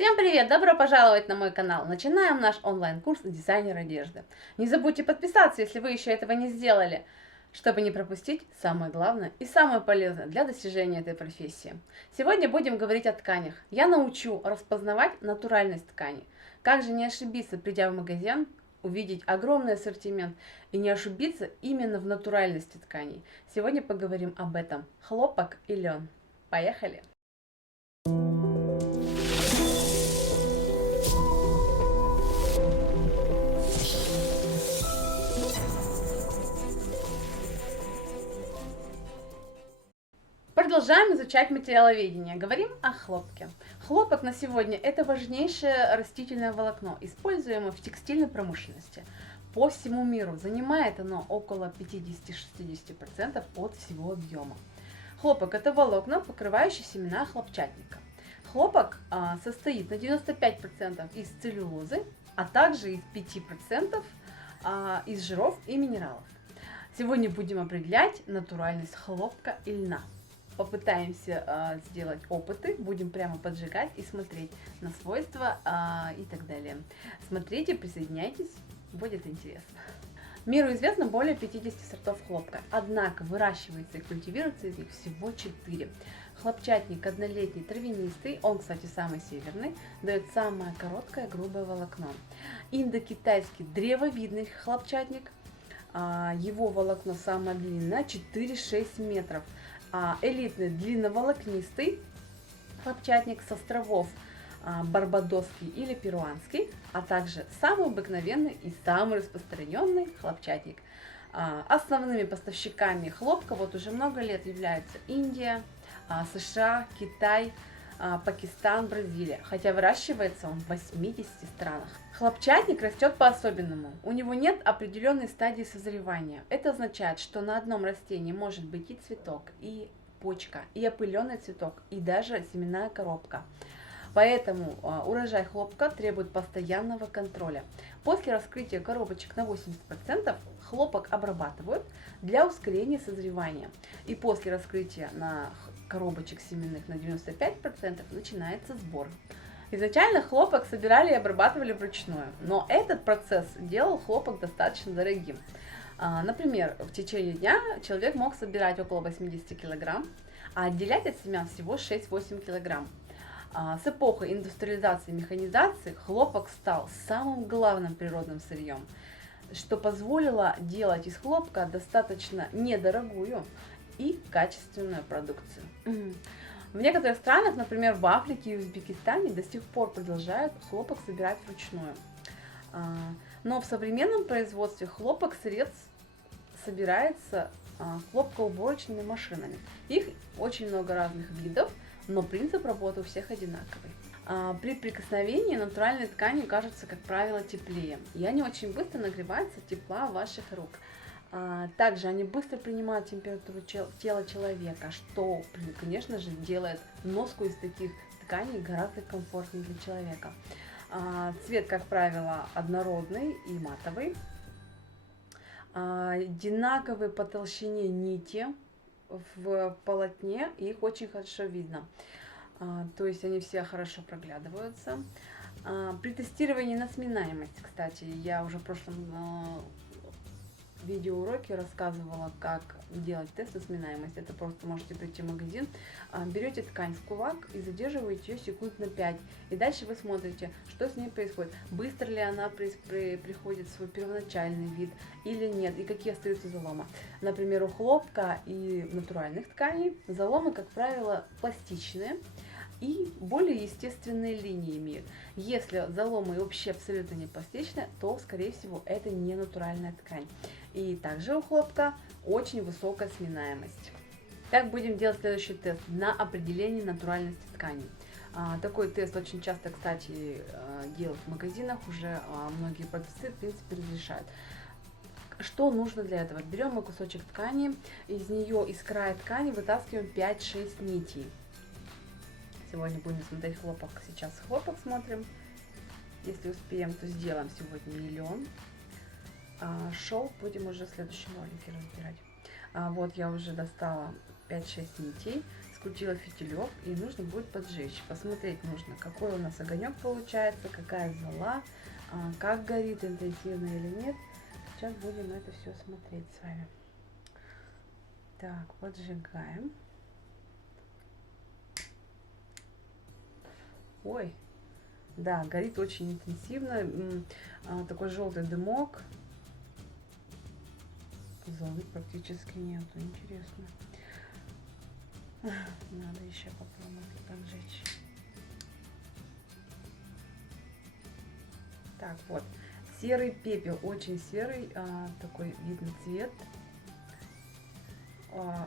Всем привет! Добро пожаловать на мой канал! Начинаем наш онлайн-курс «Дизайнер одежды». Не забудьте подписаться, если вы еще этого не сделали, чтобы не пропустить самое главное и самое полезное для достижения этой профессии. Сегодня будем говорить о тканях. Я научу распознавать натуральность ткани. Как же не ошибиться, придя в магазин, увидеть огромный ассортимент и не ошибиться именно в натуральности тканей. Сегодня поговорим об этом. Хлопок и лен. Поехали! Продолжаем изучать материаловедение. Говорим о хлопке. Хлопок на сегодня это важнейшее растительное волокно, используемое в текстильной промышленности. По всему миру занимает оно около 50-60% от всего объема. Хлопок это волокна, покрывающие семена хлопчатника. Хлопок состоит на 95% из целлюлозы, а также из 5% из жиров и минералов. Сегодня будем определять натуральность хлопка и льна. Попытаемся сделать опыты, будем прямо поджигать и смотреть на свойства и так далее. Смотрите, присоединяйтесь, будет интересно. Миру известно более 50 сортов хлопка, однако выращивается и культивируется из них всего 4. Хлопчатник однолетний травянистый, он, кстати, самый северный, дает самое короткое грубое волокно. Индокитайский древовидный хлопчатник, его волокно самое длинное, 4-6 метров. Элитный длинноволокнистый хлопчатник с островов Барбадосский или перуанский, а также самый обыкновенный и самый распространенный хлопчатник. Основными поставщиками хлопка вот уже много лет являются Индия, США, Китай, Пакистан, Бразилия, хотя выращивается он в 80 странах. Хлопчатник растет по-особенному. У него нет определенной стадии созревания. Это означает, что на одном растении может быть и цветок, и почка, и опыленный цветок, и даже семенная коробка. Поэтому урожай хлопка требует постоянного контроля. После раскрытия коробочек на 80% хлопок обрабатывают для ускорения созревания. И после раскрытия на коробочек семенных на 95% начинается сбор. Изначально хлопок собирали и обрабатывали вручную, но этот процесс делал хлопок достаточно дорогим. Например, в течение дня человек мог собирать около 80 кг, а отделять от семян всего 6-8 кг. С эпохой индустриализации и механизации хлопок стал самым главным природным сырьем, что позволило делать из хлопка достаточно недорогую и качественную продукцию. В некоторых странах, например, в Африке и Узбекистане, до сих пор продолжают хлопок собирать вручную. Но в современном производстве хлопок сырец собирается хлопкоуборочными машинами. Их очень много разных видов, но принцип работы у всех одинаковый. При прикосновении натуральной ткани кажется, как правило, теплее, и они очень быстро нагреваются от тепла ваших рук. Также они быстро принимают температуру тела человека, что, конечно же, делает носку из таких тканей гораздо комфортнее для человека. Цвет, как правило, однородный и матовый. Одинаковые по толщине нити в полотне, их очень хорошо видно. То есть они все хорошо проглядываются. При тестировании на сминаемость, кстати, я уже в прошлом видеоуроке рассказывала, как делать тест на сминаемость. Это просто можете прийти в магазин, берете ткань в кулак и задерживаете ее секунд на 5. И дальше вы смотрите, что с ней происходит. Быстро ли она приходит в свой первоначальный вид или нет, и какие остаются заломы. Например, у хлопка и натуральных тканей заломы, как правило, пластичные и более естественные линии имеют. Если заломы вообще абсолютно не пластичные, то, скорее всего, это не натуральная ткань. И также у хлопка очень высокая сминаемость. Так будем делать следующий тест на определение натуральности ткани. Такой тест очень часто, кстати, делают в магазинах, уже многие продавцы, в принципе, разрешают. Что нужно для этого? Берем мы кусочек ткани, из нее, из края ткани вытаскиваем 5-6 нитей. Сегодня будем смотреть хлопок. Сейчас хлопок смотрим. Если успеем, то сделаем сегодня лен. Шелк будем уже в следующем ролике разбирать. Вот я уже достала 5-6 нитей. скрутила фитилек, и нужно будет поджечь. Посмотреть нужно, какой у нас огонек получается, какая зола, как горит, интенсивно или нет. Сейчас будем это все смотреть с вами. Так, поджигаем. Ой, да, горит очень интенсивно. Такой желтый дымок. Золы практически нету. Интересно. Надо еще попробовать поджечь. Так, вот. Серый пепел, очень серый, такой видный цвет,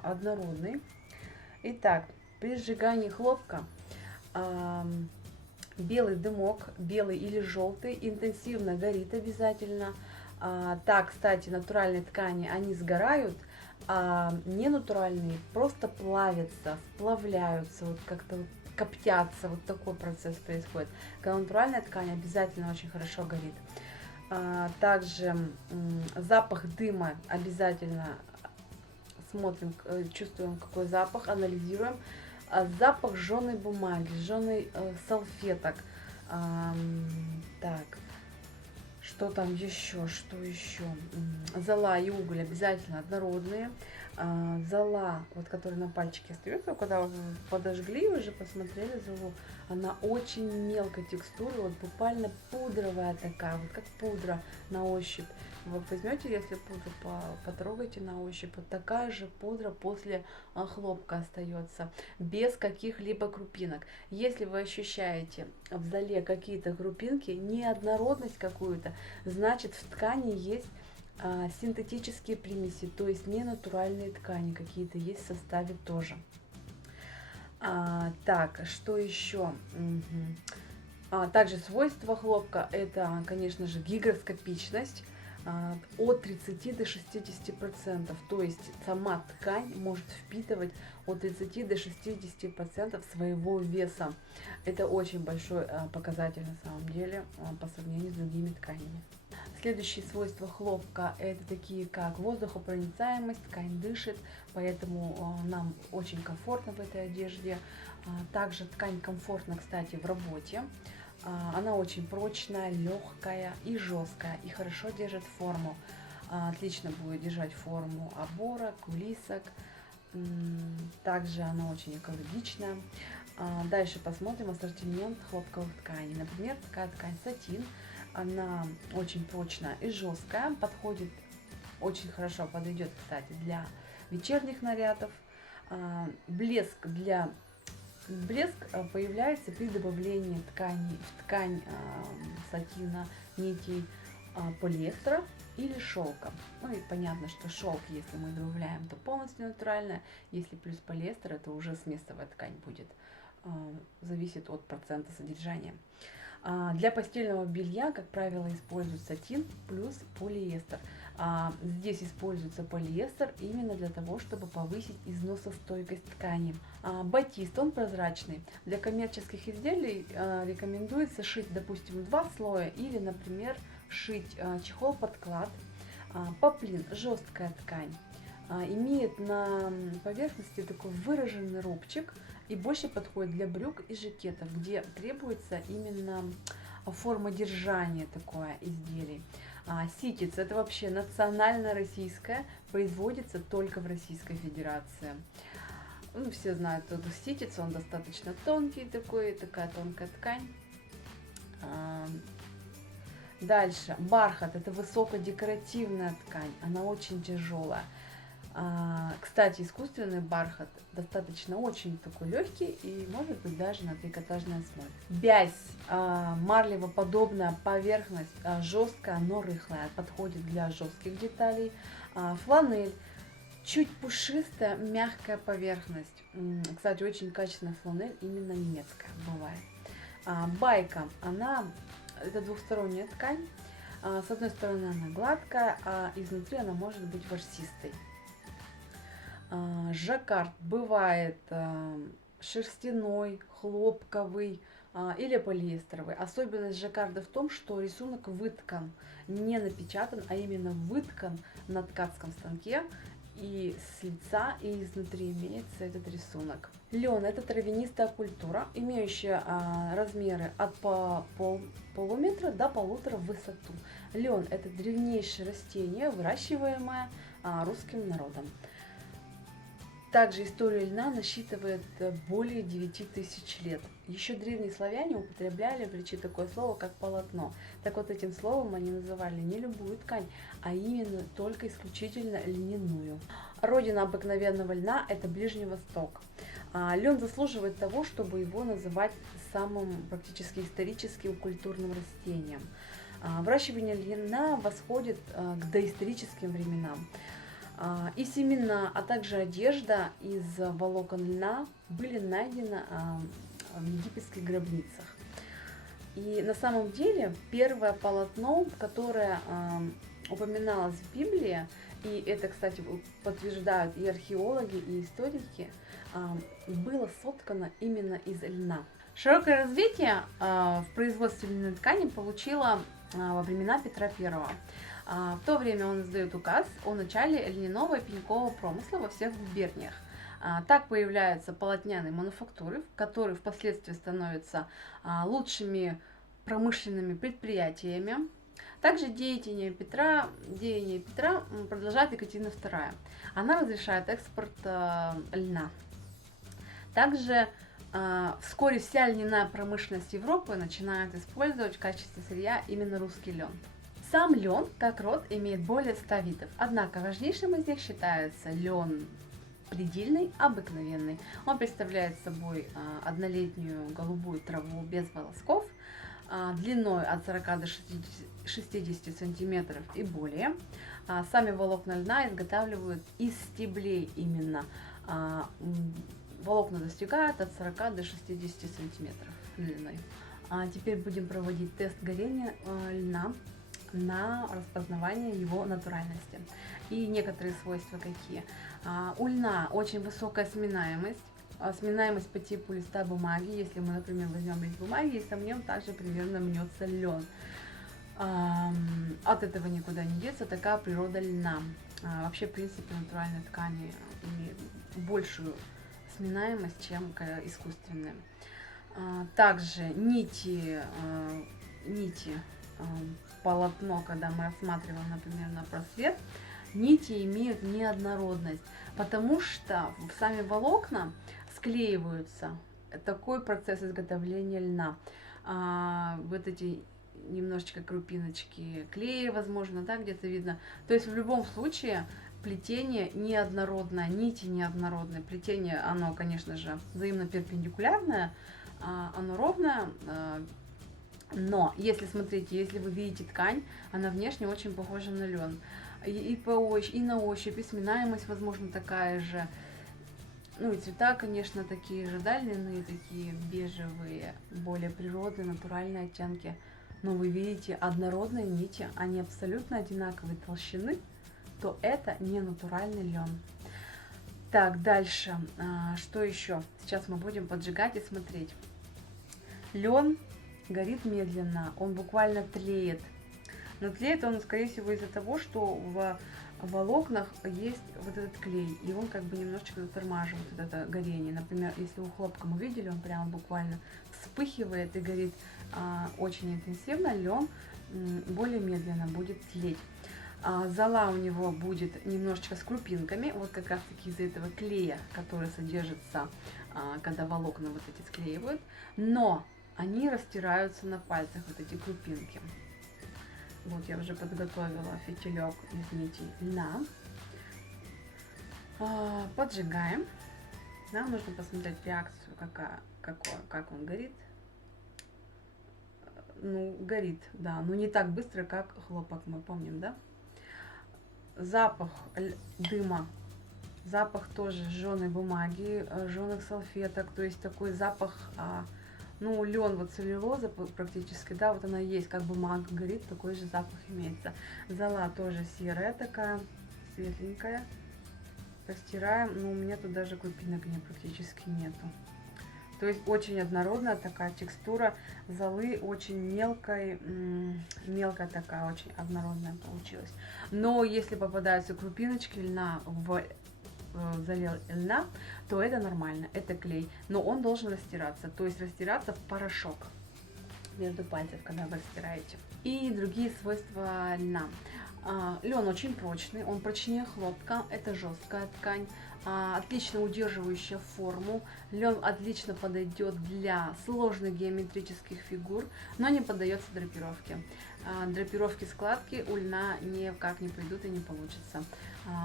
однородный. Итак, при сжигании хлопка белый дымок, белый или желтый, интенсивно горит обязательно. Так, кстати, натуральные ткани, они сгорают, а ненатуральные просто плавятся, сплавляются, вот как-то вот коптятся, вот такой процесс происходит. Когда натуральная ткань обязательно очень хорошо горит. Также запах дыма обязательно смотрим, чувствуем, какой запах, анализируем. Запах жженой бумаги, жженой салфеток. Так, что там еще, что еще? Зола и уголь обязательно однородные. Зола, вот которая на пальчике остается, когда вы подожгли, уже посмотрели золу, она очень мелкой текстуры, вот буквально пудровая такая, вот как пудра на ощупь. Вы возьмете, если пудру потрогайте на ощупь, вот такая же пудра после хлопка остается, без каких-либо крупинок. Если вы ощущаете в золе какие-то крупинки, неоднородность какую-то, значит в ткани есть синтетические примеси, то есть ненатуральные ткани какие-то есть в составе тоже. Так, что еще? Также свойства хлопка — это, конечно же, гигроскопичность от 30 до 60%, то есть сама ткань может впитывать от 30 до 60% своего веса. Это очень большой показатель на самом деле по сравнению с другими тканями. Следующие свойства хлопка — это такие как воздухопроницаемость, ткань дышит, поэтому нам очень комфортно в этой одежде. Также ткань комфортна, кстати, в работе. Она очень прочная, легкая и жесткая, и хорошо держит форму. Отлично будет держать форму обора, кулисок. Также она очень экологичная. Дальше посмотрим ассортимент хлопковых тканей. Например, такая ткань сатин. Она очень прочная и жесткая, подходит, очень хорошо подойдет, кстати, для вечерних нарядов. Блеск появляется при добавлении ткани в ткань сатина, нитей полиэстера или шелка. Ну и понятно, что шелк, если мы добавляем, то полностью натуральная, если плюс полиэстер, это уже смесовая ткань будет, зависит от процента содержания. Для постельного белья, как правило, используют сатин плюс полиэстер. Здесь используется полиэстер именно для того, чтобы повысить износостойкость ткани. Батист, он прозрачный. Для коммерческих изделий рекомендуется шить, допустим, 2 слоя или, например, шить чехол-подклад. Поплин, жесткая ткань, имеет на поверхности такой выраженный рубчик и больше подходит для брюк и жакетов, где требуется именно форма держания такое изделий. Ситец — это вообще национально российское, производится только в Российской Федерации. Ну, все знают, что ситец, он достаточно тонкий такая тонкая ткань. Дальше, бархат — это высокодекоративная ткань, она очень тяжелая. Кстати, искусственный бархат достаточно очень такой легкий и может быть даже на трикотажной основе. Бязь, марлево-подобная поверхность, жесткая, но рыхлая, подходит для жестких деталей. Фланель, чуть пушистая, мягкая поверхность. Кстати, очень качественная фланель, именно немецкая бывает. Байка, это двухсторонняя ткань. С одной стороны она гладкая, а изнутри она может быть ворсистой. Жаккард бывает шерстяной, хлопковый или полиэстеровый. Особенность жаккарда в том, что рисунок выткан, не напечатан, а именно выткан на ткацком станке и с лица, и изнутри имеется этот рисунок. Лен — это травянистая культура, имеющая размеры от полуметра до полутора в высоту. Лен — это древнейшее растение, выращиваемое русским народом. Также история льна насчитывает более 9000 лет. Еще древние славяне употребляли в речи такое слово, как полотно. Так вот, этим словом они называли не любую ткань, а именно только исключительно льняную. Родина обыкновенного льна — это Ближний Восток. Лен заслуживает того, чтобы его называть самым практически историческим культурным растением. Выращивание льна восходит к доисторическим временам. И семена, а также одежда из волокон льна были найдены в египетских гробницах. И на самом деле первое полотно, которое упоминалось в Библии, и это, кстати, подтверждают и археологи, и историки, было соткано именно из льна. Широкое развитие в производстве льняной ткани получило во времена Петра I. В то время он издает указ о начале льняного и пенькового промысла во всех губерниях. Так появляются полотняные мануфактуры, которые впоследствии становятся лучшими промышленными предприятиями. Также деяния Петра продолжает Екатерина II. Она разрешает экспорт льна. Также вскоре вся льняная промышленность Европы начинает использовать в качестве сырья именно русский лен. Сам лен, как род, имеет более 100 видов, однако важнейшим из них считается лен предельный, обыкновенный. Он представляет собой однолетнюю голубую траву без волосков, длиной от 40 до 60 сантиметров и более. Сами волокна льна изготавливают из стеблей именно. Волокна достигают от 40 до 60 сантиметров длиной. Теперь будем проводить тест горения льна на распознавание его натуральности. И некоторые свойства какие. У льна очень высокая сминаемость. Сминаемость по типу листа бумаги. Если мы, например, возьмем лист бумаги и сомнем, также примерно мнется лен. От этого никуда не деться, такая природа льна. Вообще, в принципе, натуральные ткани имеют большую сминаемость, чем искусственные. Также нити, полотно, когда мы рассматриваем, например, на просвет, нити имеют неоднородность, потому что сами волокна склеиваются. Такой процесс изготовления льна. Вот эти немножечко крупиночки клея, возможно, да, где-то видно. То есть в любом случае плетение неоднородное, нити неоднородные. Плетение, оно, конечно же, взаимно перпендикулярное, оно ровное. Но, если смотрите, если вы видите ткань, она внешне очень похожа на лен. И на ощупь, и сминаемость, возможно, такая же. Ну и цвета, конечно, такие же, да, льняные, такие бежевые, более природные, натуральные оттенки. Но вы видите однородные нити, они абсолютно одинаковой толщины, то это не натуральный лен. Так, дальше. Что еще? Сейчас мы будем поджигать и смотреть. Лен горит медленно, он буквально тлеет. Но тлеет он, скорее всего, из-за того, что в волокнах есть вот этот клей, и он как бы немножечко затормаживает вот это горение. Например, если у хлопка мы видели, он прямо буквально вспыхивает и горит очень интенсивно, лен более медленно будет тлеть. Зола у него будет немножечко с крупинками, вот как раз таки из-за этого клея, который содержится, когда волокна вот эти склеивают, но они растираются на пальцах, вот эти крупинки. Вот я уже подготовила фитилек из нитей льна. Поджигаем. Нам нужно посмотреть реакцию, как он горит. Ну, горит, да, но не так быстро, как хлопок, мы помним, да? Запах дыма, запах тоже жженой бумаги, жженых салфеток, то есть такой запах, ну, лен, вот целлюлоза практически, да, вот она есть, как бумага горит, такой же запах имеется. Зола тоже серая такая, светленькая. Растираем, но у меня тут даже крупинок практически нету. То есть очень однородная такая текстура золы, очень мелкая такая, очень однородная получилась. Но если попадаются крупиночки льна в залил льна, то это нормально, это клей. Но он должен растираться, то есть растираться в порошок между пальцев, когда вы растираете. И другие свойства льна. Лен очень прочный, он прочнее хлопка, это жесткая ткань, отлично удерживающая форму. Лен отлично подойдет для сложных геометрических фигур, но не поддается драпировке. Драпировки, складки у льна никак не придут и не получится.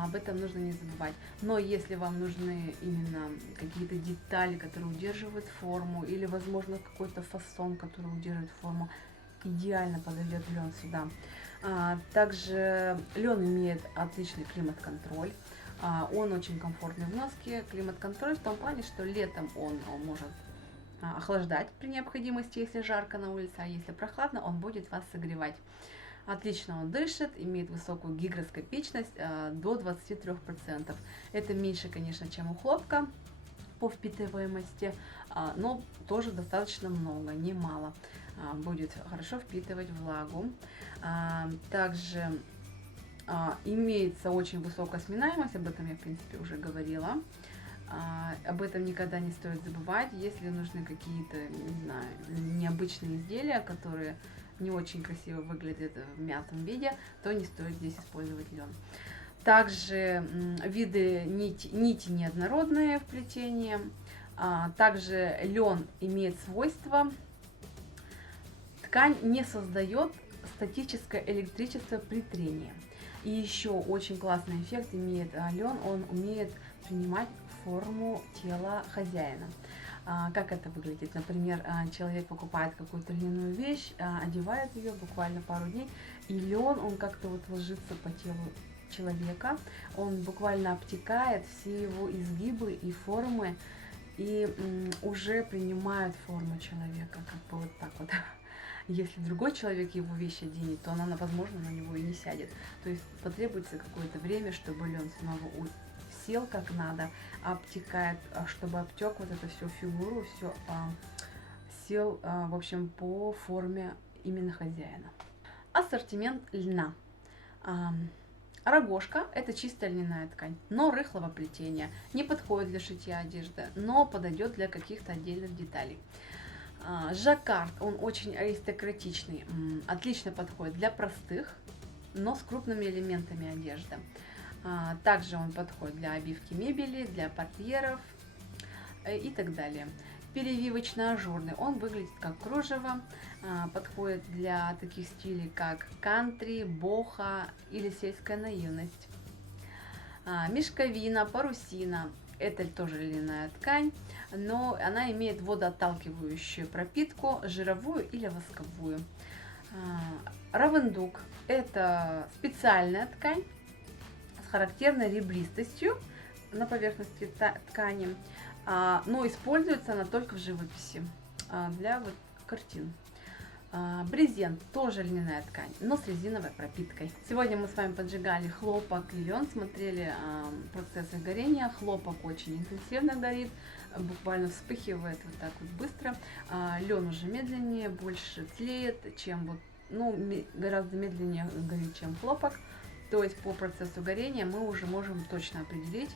Об этом нужно не забывать. Но если вам нужны именно какие-то детали, которые удерживают форму, или, возможно, какой-то фасон, который удерживает форму, идеально подойдет лен сюда. Также лен имеет отличный климат-контроль. Он очень комфортный в носке. Климат-контроль в том плане, что летом он может охлаждать при необходимости, если жарко на улице, а если прохладно, он будет вас согревать. Отлично он дышит, имеет высокую гигроскопичность до 23%. Это меньше, конечно, чем у хлопка по впитываемости, но тоже достаточно много, немало. Будет хорошо впитывать влагу. Также имеется очень высокая сминаемость, об этом я, в принципе, уже говорила. Об этом никогда не стоит забывать. Если нужны какие-то, не знаю, необычные изделия, которые не очень красиво выглядят в мятом виде, то не стоит здесь использовать лен. Также виды нити неоднородные в плетении. Также лен имеет свойство, ткань не создает статическое электричество при трении. И еще очень классный эффект имеет лен, он умеет принимать форму тела хозяина. Как это выглядит? Например, человек покупает какую-то льняную вещь, одевает ее буквально пару дней, и лен, он как-то вот ложится по телу человека, он буквально обтекает все его изгибы и формы, и уже принимает форму человека, как бы вот так вот. Если другой человек его вещь оденет, то она, возможно, на него и не сядет. То есть потребуется какое-то время, чтобы лен снова сел как надо, обтекает, чтобы обтек вот эту всю фигуру, все сел, в общем, по форме именно хозяина. Ассортимент льна. Рогожка – это чистая льняная ткань, но рыхлого плетения, не подходит для шитья одежды, но подойдет для каких-то отдельных деталей. Жаккард, он очень аристократичный, отлично подходит для простых, но с крупными элементами одежды. Также он подходит для обивки мебели, для портьеров и так далее. Переливочно-ажурный, он выглядит как кружево, подходит для таких стилей, как кантри, бохо или сельская наивность. Мешковина, парусина, это тоже льняная ткань, но она имеет водоотталкивающую пропитку, жировую или восковую. Равендук, это специальная ткань с характерной ребристостью на поверхности ткани, но используется она только в живописи для вот картин. Брезент, тоже льняная ткань, но с резиновой пропиткой. Сегодня мы с вами поджигали хлопок и лен, смотрели процессы горения. Хлопок очень интенсивно горит, буквально вспыхивает вот так вот быстро. Лен уже медленнее, больше тлеет, чем вот, гораздо медленнее горит, чем хлопок. То есть по процессу горения мы уже можем точно определить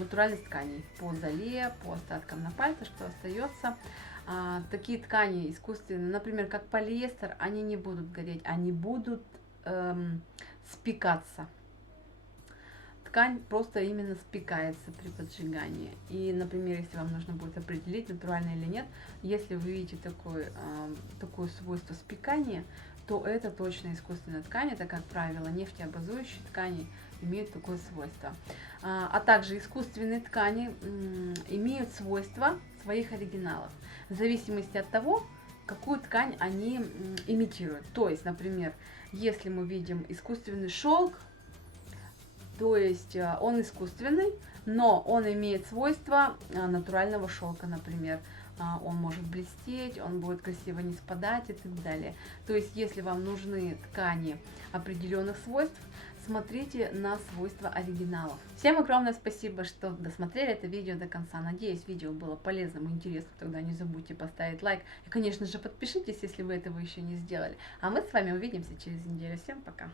натуральность тканей по золе, по остаткам на пальце, что остается. Такие ткани искусственные, например, как полиэстер, они не будут гореть, они будут спекаться. Ткань просто именно спекается при поджигании. И, например, если вам нужно будет определить, натурально или нет, если вы видите такое свойство спекания, то это точно искусственная ткань. Это, как правило, нефтеобразующие ткани имеют такое свойство. А также искусственные ткани имеют свойства своих оригиналов, в зависимости от того, какую ткань они имитируют. То есть, например, если мы видим искусственный шелк, то есть он искусственный, но он имеет свойства натурального шелка, например. Он может блестеть, он будет красиво не спадать и так далее. То есть, если вам нужны ткани определенных свойств, смотрите на свойства оригиналов. Всем огромное спасибо, что досмотрели это видео до конца. Надеюсь, видео было полезным и интересным. Тогда не забудьте поставить лайк. И, конечно же, подпишитесь, если вы этого еще не сделали. А мы с вами увидимся через неделю. Всем пока!